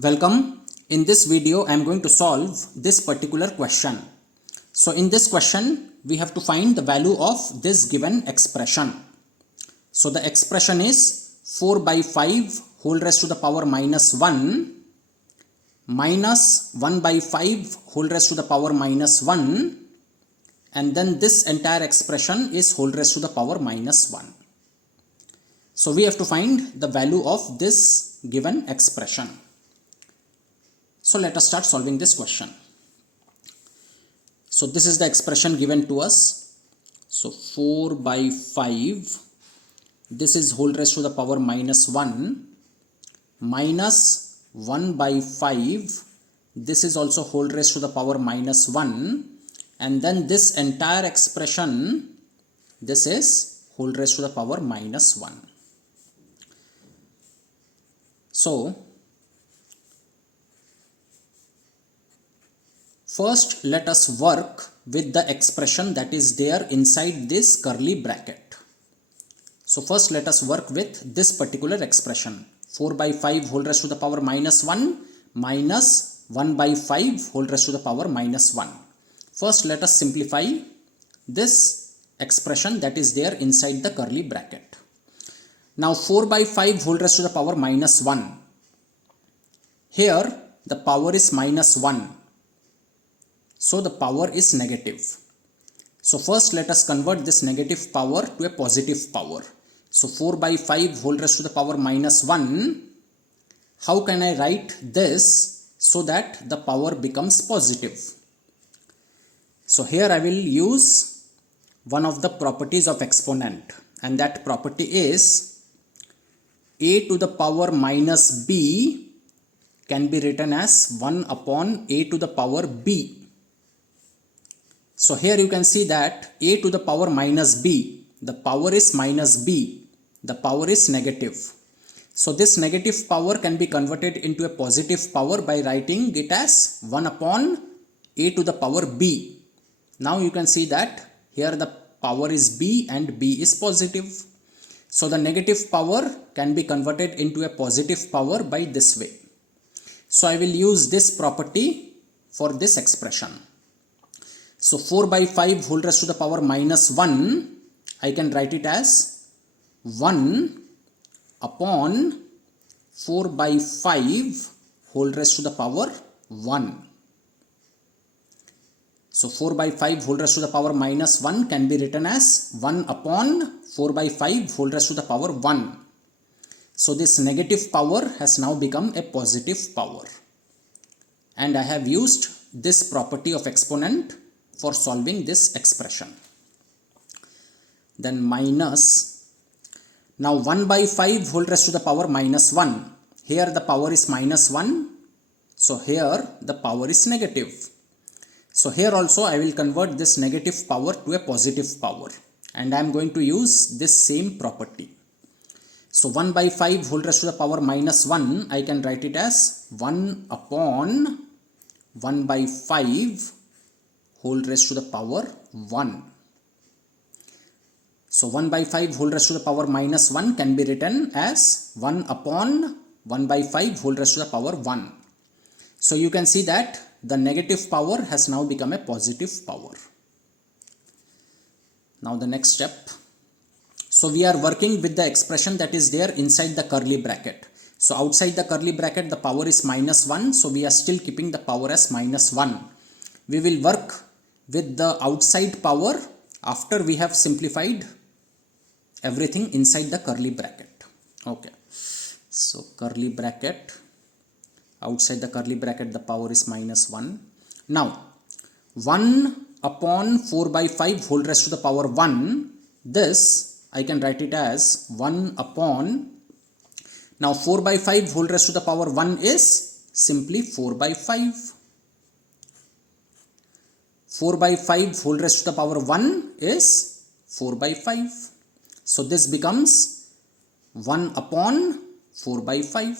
Welcome. In this video, I am going to solve this particular question. So in this question, we have to find the value of this given expression. So the expression is 4 by 5 whole raised to the power minus 1 minus 1 by 5 whole raised to the power minus 1, and then this entire expression is whole raised to the power minus 1. So we have to find the value of this given expression. So let us start solving this question. So this is the expression given to us. So 4 by 5, this is whole raised to the power minus 1 minus 1 by 5, this is also whole raised to the power minus 1, and then this entire expression, this is whole raised to the power minus 1. So first, let us work with the expression that is there inside this curly bracket. So first, let us work with this particular expression. 4 by 5 whole raised to the power minus 1 minus 1 by 5 whole raised to the power minus 1. First, let us simplify this expression that is there inside the curly bracket. Now 4 by 5 whole raised to the power minus 1. Here, the power is minus 1. So the power is negative. So first let us convert this negative power to a positive power. So 4 by 5 whole raised to the power minus 1. How can I write this so that the power becomes positive? So here I will use one of the properties of exponent, and that property is a to the power minus b can be written as 1 upon a to the power b. So here you can see that a to the power minus b, the power is minus b, the power is negative. So this negative power can be converted into a positive power by writing it as 1 upon a to the power b. Now you can see that here the power is b and b is positive. So the negative power can be converted into a positive power by this way. So I will use this property for this expression. So 4 by 5 whole raised to the power minus 1, I can write it as 1 upon 4 by 5 whole raised to the power 1. So 4 by 5 whole raised to the power minus 1 can be written as 1 upon 4 by 5 whole raised to the power 1. So this negative power has now become a positive power. And I have used this property of exponent for solving this expression. Then minus, now 1 by 5 whole raised to the power minus 1. Here the power is minus 1. So here the power is negative. So here also I will convert this negative power to a positive power. And I am going to use this same property. So 1 by 5 whole raised to the power minus 1, I can write it as 1 upon 1 by 5 whole raised to the power 1. So 1 by 5 whole raised to the power minus 1 can be written as 1 upon 1 by 5 whole raised to the power 1. So you can see that the negative power has now become a positive power. Now the next step. So we are working with the expression that is there inside the curly bracket. So outside the curly bracket the power is minus 1. So we are still keeping the power as minus 1. We will work with the outside power after we have simplified everything inside the curly bracket. Okay. So curly bracket, outside the curly bracket the power is minus 1. Now 1 upon 4 by 5 whole raised to the power 1, this I can write it as 1 upon, now 4 by 5 whole raised to the power 1 is simply 4 by 5. 4 by 5 whole raised to the power 1 is 4 by 5. So this becomes 1 upon 4 by 5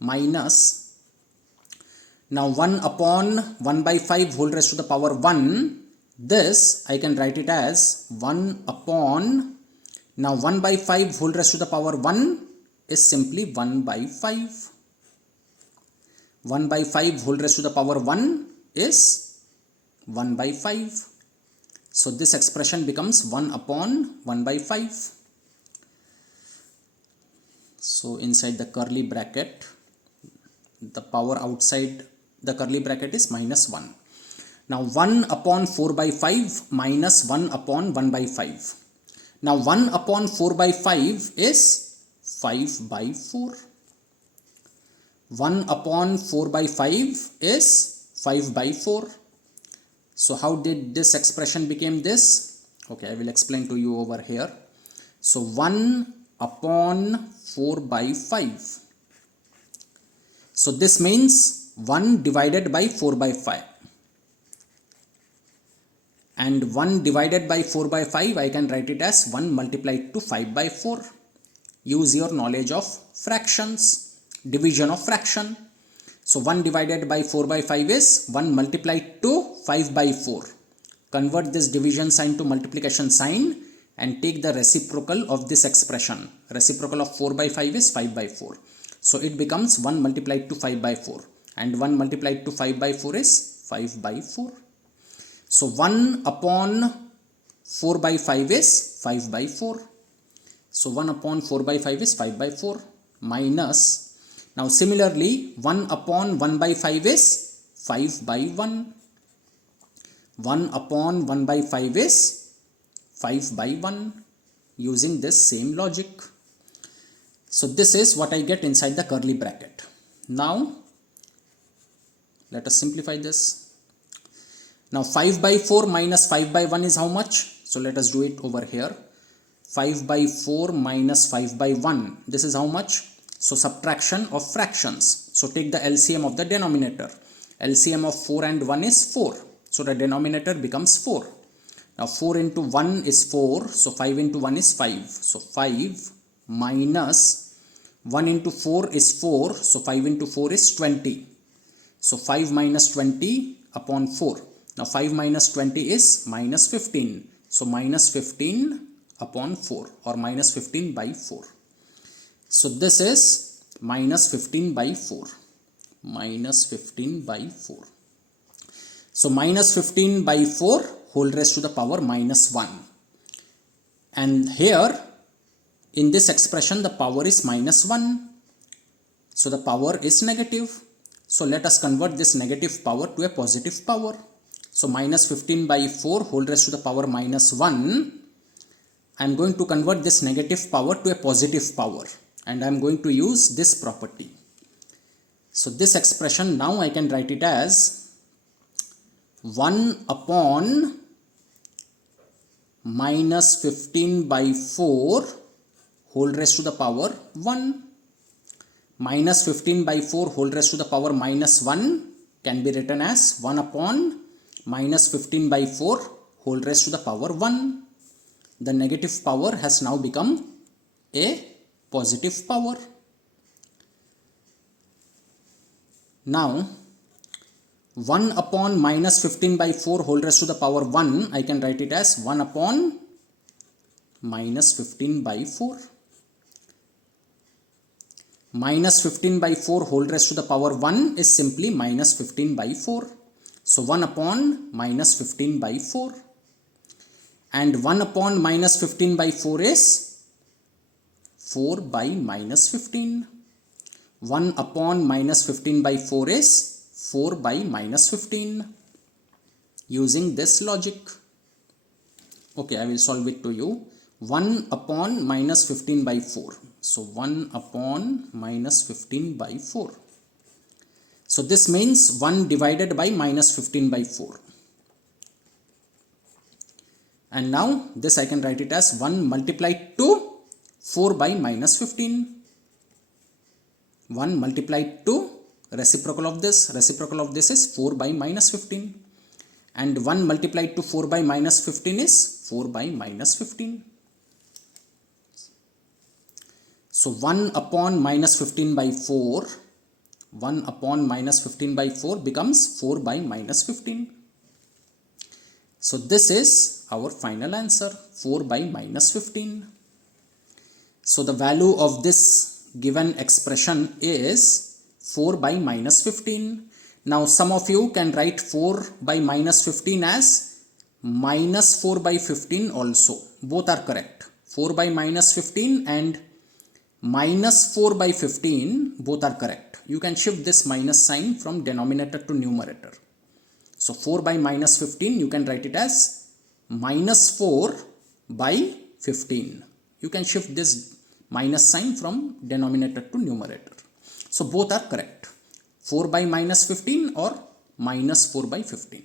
minus, now 1 upon 1 by 5 whole raised to the power 1, this I can write it as 1 upon, now 1 by 5 whole raised to the power 1 is simply 1 by 5. 1 by 5 whole raised to the power 1 is 1 by 5. So this expression becomes 1 upon 1 by 5. So inside the curly bracket, the power outside the curly bracket is minus 1. Now 1 upon 4 by 5 minus 1 upon 1 by 5. Now 1 upon 4 by 5 is 5 by 4. 1 upon 4 by 5 is 5 by 4. So how did this expression became this? Okay, I will explain to you over here. So 1 upon 4 by 5. So this means 1 divided by 4 by 5. And 1 divided by 4 by 5, I can write it as 1 multiplied to 5 by 4. Use your knowledge of fractions, division of fraction. So 1 divided by 4 by 5 is 1 multiplied to 5 by 4. Convert this division sign to multiplication sign and take the reciprocal of this expression. Reciprocal of 4 by 5 is 5 by 4. So it becomes 1 multiplied to 5 by 4. And 1 multiplied to 5 by 4 is 5 by 4. So 1 upon 4 by 5 is 5 by 4. So 1 upon 4 by 5 is 5 by 4 minus. Now similarly 1 upon 1 by 5 is 5 by 1. 1 upon 1 by 5 is 5 by 1 using this same logic. So this is what I get inside the curly bracket. Now let us simplify this. Now 5 by 4 minus 5 by 1 is how much? So let us do it over here. 5 by 4 minus 5 by 1. This is how much? So subtraction of fractions. So take the LCM of the denominator. LCM of 4 and 1 is 4. So the denominator becomes 4. Now 4 into 1 is 4. So 5 into 1 is 5. So 5 minus 1 into 4 is 4. So 5 into 4 is 20. So 5 minus 20 upon 4. Now 5 minus 20 is minus 15. So minus 15 upon 4 or minus 15 by 4. So this is minus 15 by 4. Minus 15 by 4. So minus 15 by 4 whole raised to the power minus 1. And here in this expression the power is minus 1. So the power is negative. So let us convert this negative power to a positive power. So minus 15 by 4 whole raised to the power minus 1. I am going to convert this negative power to a positive power. And I am going to use this property. So this expression now I can write it as 1 upon minus 15 by 4 whole raised to the power 1. Minus 15 by 4 whole raised to the power minus 1 can be written as 1 upon minus 15 by 4 whole raised to the power 1. The negative power has now become a positive power. Now 1 upon minus 15 by 4 whole raised to the power 1, I can write it as 1 upon minus 15 by 4. Minus 15 by 4 whole raised to the power 1 is simply minus 15 by 4. So 1 upon minus 15 by 4. And 1 upon minus 15 by 4 is 4 by minus 15. 1 upon minus 15 by 4 is 4 by minus 15. Using this logic. Okay, I will solve it to you. 1 upon minus 15 by 4. So 1 upon minus 15 by 4. So this means 1 divided by minus 15 by 4. And now this I can write it as 1 multiplied to 4 by minus 15. 1 multiplied to reciprocal of this is 4 by minus 15. And 1 multiplied to 4 by minus 15 is 4 by minus 15. So 1 upon minus 15 by 4, 1 upon minus 15 by 4 becomes 4 by minus 15. So this is our final answer, 4 by minus 15. So the value of this given expression is 4 by minus 15. Now some of you can write 4 by minus 15 as minus 4 by 15 also. Both are correct. 4 by minus 15 and minus 4 by 15 both are correct. You can shift this minus sign from denominator to numerator. So 4 by minus 15 you can write it as minus 4 by 15. You can shift this minus sign from denominator to numerator. So both are correct. 4 by minus 15 or minus 4 by 15.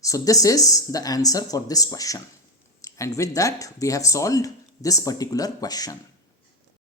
So this is the answer for this question. And with that we have solved this particular question.